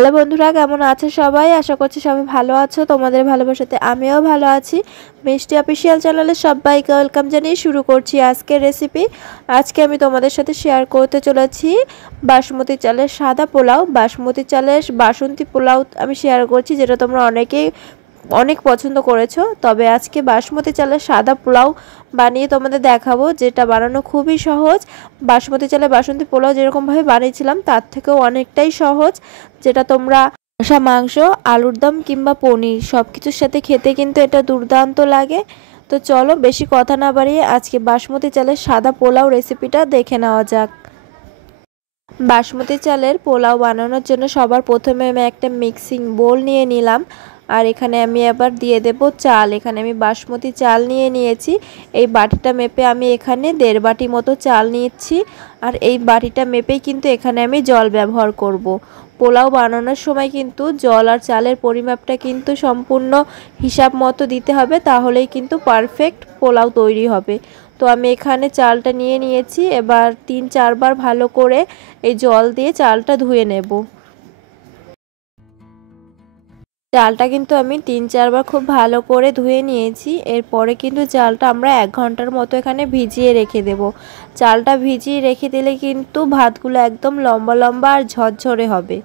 Hello বন্ধুরা, কেমন আছো সবাই? আশা করছি সবাই ভালো আছো। তোমাদের ভালোবাসাতে আমিও ভালো আছি। মিষ্টি অফিসিয়াল চ্যানেলে সবাইকে ওয়েলকাম জানিয়ে শুরু করছি আজকের রেসিপি। আজকে আমি তোমাদের সাথে শেয়ার করতে চলেছি বাসমতি চালের সাদা পোলাও। বাসমতি চালের বাসন্তী পোলাও আমি শেয়ার করছি, যেটা তোমরা অনেকেই অনেক পছন্দ করেছো। তবে আজকে বাসমতি চালের সাদা পোলাও বানিয়ে তোমাদের দেখাবো, যেটা বানানো খুবই সহজ। বাসমতি চালের বাসন্তী পোলাও যেরকমভাবে বানিয়েছিলাম তার থেকেও অনেকটাই সহজ, যেটা তোমরা কষা মাংস, আলুর দম কিংবা পনির সব কিছুর সাথে খেতে কিন্তু এটা দুর্দান্ত লাগে। তো চলো বেশি কথা না বাড়িয়ে আজকে বাসমতি চালের সাদা পোলাও রেসিপিটা দেখে নেওয়া যাক। বাসমতি চালের পোলাও বানানোর জন্য সবার প্রথমে আমি একটা মিক্সিং বোল নিয়ে নিলাম। আর এখানে আমি আবার দিয়ে দেব চাল। এখানে আমি বাসমতি চাল নিয়ে নিয়েছি। এই বাটিটা মেপে আমি এখানে 1.5 বাটি মতো চাল নিয়েছি। আর এই বাটিটা মেপেই কিন্তু এখানে আমি জল ব্যবহার করব। পোলাও বানানোর সময় কিন্তু জল আর চালের পরিমাপটা কিন্তু সম্পূর্ণ হিসাব মতো দিতে হবে, তাহলেই কিন্তু পারফেক্ট পোলাও তৈরি হবে। তো আমি এখানে চালটা নিয়ে নিয়েছি। এবার 3-4 বার ভালো করে এই জল দিয়ে চালটা ধুয়ে নেব। চালটা কিন্তু আমি 3-4 বার খুব ভালো করে ধুয়ে নিয়েছি। এরপরে কিন্তু চালটা আমরা 1 ঘন্টার মতো এখানে ভিজিয়ে রেখে দেব। চালটা ভিজিয়ে রেখে দিলে কিন্তু ভাতগুলো একদম লম্বা লম্বা আর ঝরঝরে হবে।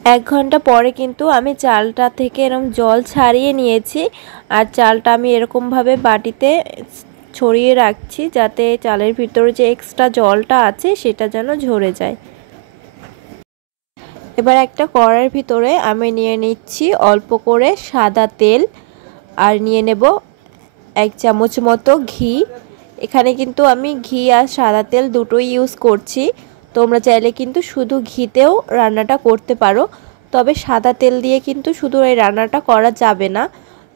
1 ঘন্টা পরে কিন্তু আমি চালটা থেকে এরকম জল ছাড়িয়ে নিয়েছি। আর চালটা আমি এরকমভাবে বাটিতে ছড়িয়ে রাখছি, যাতে চালের ভিতরে যে এক্সট্রা জলটা আছে সেটা যেন ঝরে যায়। এবার একটা কড়াইয়ের ভিতরে আমি নিয়ে নিচ্ছি অল্প করে সাদা তেল, আর নিয়ে নেব 1 চামচ মতো ঘি। এখানে কিন্তু আমি ঘি আর সাদা তেল দুটোই ইউজ করছি। তোমরা চাইলে কিন্তু শুধু ঘিতেও রান্নাটা করতে পারো, তবে সাদা তেল দিয়ে কিন্তু শুধু এই রান্নাটা করা যাবে না।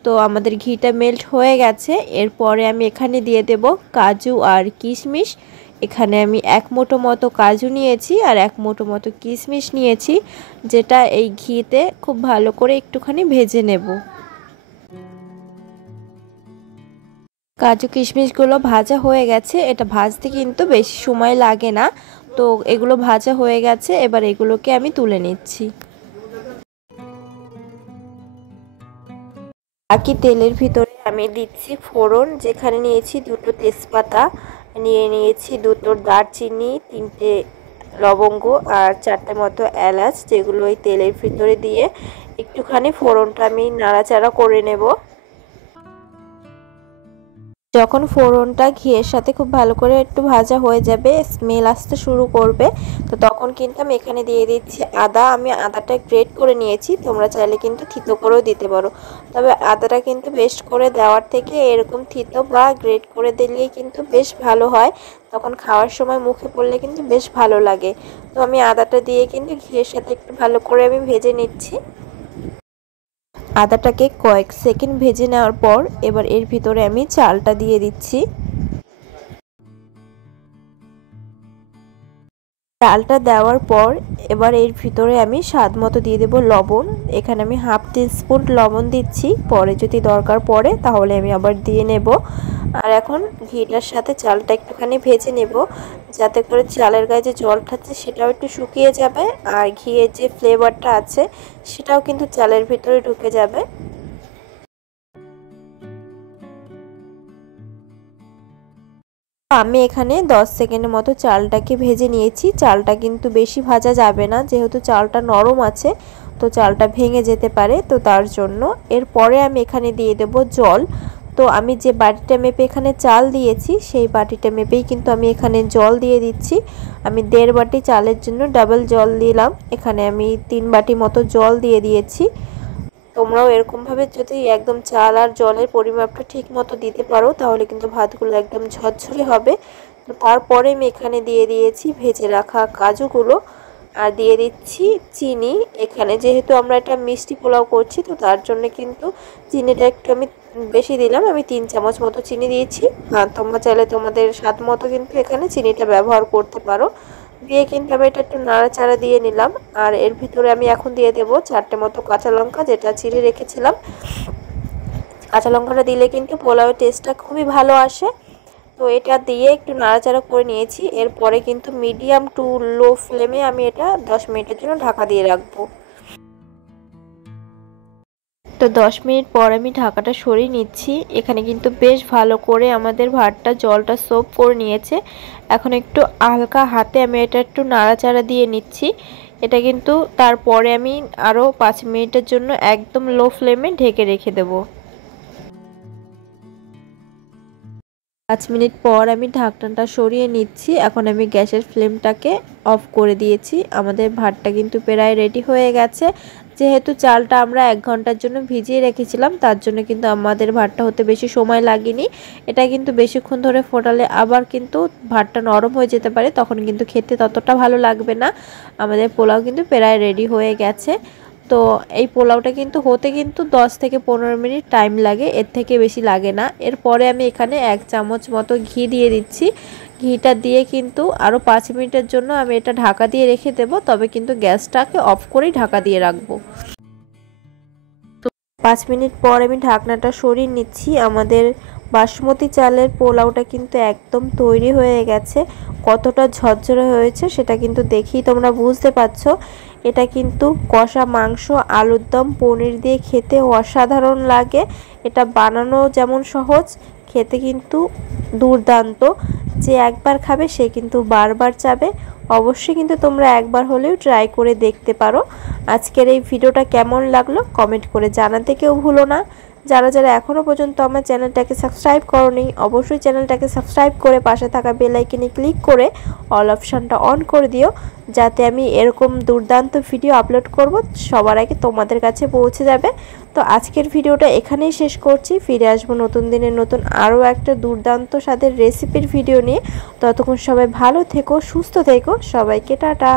তো আমাদের ঘিটা মেল্ট হয়ে গেছে। এরপরে আমি এখানে দিয়ে দেব কাজু আর কিশমিশ। এখানে আমি 1 মুঠো মতো কাজু নিয়েছি আর 1 মুঠো মতো কিশমিশ নিয়েছি, যেটা এই ঘিতে খুব ভালো করে একটুখানি ভেজে নেব। কাজু কিশমিশগুলো ভাজা হয়ে গেছে। এটা ভাজতে কিন্তু বেশি সময় লাগে না। তো এগুলো ভাজা হয়ে গেছে, এবার এগুলোকে আমি তুলে নিচ্ছি। বাকি তেলের ভিতরে আমি দিচ্ছি ফোড়ন। যেখানে নিয়েছি 2টো তেজপাতা, নিয়ে নিয়েছি 2টো দারচিনি, 3টে লবঙ্গ আর 4টে মতো এলাচ, যেগুলো এই তেলের ভিতরে দিয়ে একটুখানি ফোড়নটা আমি নাড়াচাড়া করে নেব। যখন ফোড়নটা ঘিয়ের সাথে খুব ভালো করে একটু ভাজা হয়ে যাবে, স্মেল আসতে শুরু করবে, তো তখন কিন্তু আমি এখানে দিয়ে দিচ্ছি আদা। আমি আদাটা গ্রেট করে নিয়েছি, তোমরা চাইলে কিন্তু থিতো করেও দিতে পারো। তবে আদাটা কিন্তু পেস্ট করে দেওয়ার থেকে এরকম থিতো বা গ্রেট করে দিলেই কিন্তু বেশ ভালো হয়। তখন খাওয়ার সময় মুখে পড়লে কিন্তু বেশ ভালো লাগে। তো আমি আদাটা দিয়ে কিন্তু ঘিয়ের সাথে একটু ভালো করে আমি ভেজে নিচ্ছি। আদাটাকে কয়েক সেকেন্ড ভেজে নেওয়ার পর এবার এর ভিতরে আমি চালটা দিয়ে দিচ্ছি। চালটা দেওয়ার পর এবার এর ভিতরে আমি স্বাদ মতো দিয়ে দেব লবণ। এখানে আমি 1/2 টিস্পুন লবণ দিচ্ছি, পরে যদি দরকার পড়ে তাহলে আমি আবার দিয়ে নেব। আর এখন ঘিটার সাথে চালটা একটুখানি ভেজে নেব, যাতে করে চালের গায়ে যে জলটা আছে সেটাও একটু শুকিয়ে যাবে, আর ঘিয়ের যে ফ্লেভারটা আছে সেটাও কিন্তু চালের ভিতরে ঢুকে যাবে। আমি এখানে 10 সেকেন্ডের মতো চালটাকে ভেজে নিয়েছি। চালটা কিন্তু বেশি ভাজা যাবে না, যেহেতু চালটা নরম আছে, তো চালটা ভেঙে যেতে পারে, তো তার জন্য। এরপরে আমি এখানে দিয়ে দেব জল। তো আমি যে বাটিটা মেপে এখানে চাল দিয়েছি সেই বাটিটা মেপেই কিন্তু আমি এখানে জল দিয়ে দিচ্ছি। আমি 1.5 বাটি চালের জন্য ডাবল জল দিলাম। এখানে আমি 3 বাটি মতো জল দিয়ে দিয়েছি। তোমরাও এরকমভাবে যদি একদম চাল আর জলের পরিমাপটা ঠিক মতো দিতে পারো তাহলে কিন্তু ভাতগুলো একদম ঝরঝরে হবে। তো তারপরে আমি এখানে দিয়ে দিয়েছি ভেজে রাখা কাজুগুলো, আর দিয়ে দিচ্ছি চিনি। এখানে যেহেতু আমরা এটা মিষ্টি পোলাও করছি, তো তার জন্য কিন্তু চিনিটা একটু আমি বেশি দিলাম। আমি 3 চামচ মতো চিনি দিয়েছি। আর তোমরা চাইলে তোমাদের স্বাদ মতো কিন্তু এখানে চিনিটা ব্যবহার করতে পারো। দিয়ে কিন্তু আমি এটা একটু নাড়াচাড়া দিয়ে নিলাম। আর এর ভিতরে আমি এখন দিয়ে দেব 4টে মতো কাঁচা লঙ্কা, যেটা চিড়ে রেখেছিলাম। কাঁচা লঙ্কাটা দিলে কিন্তু পোলাওয়ের টেস্টটা খুবই ভালো আসে। তো এটা দিয়ে একটু নাড়াচাড়া করে নিয়েছি। এরপরে কিন্তু মিডিয়াম টু লো ফ্লেমে আমি এটা 10 মিনিটের জন্য ঢাকা দিয়ে রাখবো। তো 10 মিনিট পর আমি ঢাকাটা সরিয়ে নিচ্ছি। এখানে কিন্তু বেশ ভালো করে আমাদের ভাতটা জলটা সোপ করে নিয়েছে। এখন একটু হালকা হাতে আমি এটা একটু নাড়াচাড়া দিয়ে নিচ্ছি। এটা কিন্তু তারপরে আমি আরও 5 মিনিটের জন্য একদম লো ফ্লেমে ঢেকে রেখে দেবো। 5 মিনিট পর আমি ঢাকনাটা সরিয়ে নিচ্ছি। এখন আমি গ্যাসের ফ্লেমটাকে অফ করে দিয়েছি। আমাদের ভাতটা কিন্তু প্রায় রেডি হয়ে গেছে। যেহেতু চালটা আমরা 1 ঘন্টার জন্য ভিজিয়ে রেখেছিলাম, তার জন্য কিন্তু আমাদের ভাতটা হতে বেশি সময় লাগেনি। এটা কিন্তু বেশিক্ষণ ধরে ফোটালে আবার কিন্তু ভাতটা নরম হয়ে যেতে পারে, তখন কিন্তু খেতে ততটা ভালো লাগবে না। আমাদের পোলাও কিন্তু প্রায় রেডি হয়ে গেছে। তো এই পোলাওটা কিন্তু হতে কিন্তু 10 থেকে 15 মিনিট টাইম লাগে, এর থেকে বেশি লাগে না। এরপরে আমি এখানে 1 চামচ মতো ঘি দিয়ে দিচ্ছি। ঘিটা দিয়ে কিন্তু আরও 5 মিনিটের জন্য আমি এটা ঢাকা দিয়ে রেখে দেব, তবে কিন্তু গ্যাসটাকে অফ করেই ঢাকা দিয়ে রাখবো। 5 মিনিট পর আমি ঢাকনাটা সরিয়ে নিচ্ছি। আমাদের বাসমতি চালের পোলাওটা কিন্তু একদম তৈরি হয়ে গেছে। কতটা ঝরঝরে হয়েছে সেটা কিন্তু দেখেই তোমরা বুঝতে পারছো। এটা কিন্তু কষা মাংস, আলুর দম, পনির দিয়ে খেতে অসাধারণ লাগে। এটা বানানো যেমন সহজ, খেতে কিন্তু দুর্দান্ত। যে একবার খাবে সে কিন্তু বারবার চাবে। অবশ্যই কিন্তু তোমরা একবার হলেও ট্রাই করে দেখতে পারো। আজকের এই ভিডিওটা কেমন লাগলো কমেন্ট করে জানাতে কেউ ভুলো না। যারা যারা এখনও পর্যন্ত আমার চ্যানেলটাকে সাবস্ক্রাইব করোনি, অবশ্যই চ্যানেলটাকে সাবস্ক্রাইব করে পাশে থাকা বেল আইকনে ক্লিক করে অল অপশানটা অন করে দিও, যাতে আমি এরকম দুর্দান্ত ভিডিও আপলোড করব সবার আগে তোমাদের কাছে পৌঁছে যাবে। তো আজকের ভিডিওটা এখানেই শেষ করছি। ফিরে আসবো নতুন দিনের নতুন আরও একটা দুর্দান্ত স্বাদের রেসিপির ভিডিও নিয়ে। ততক্ষণ সবাই ভালো থেকো, সুস্থ থেকো। সবাইকে টাটা।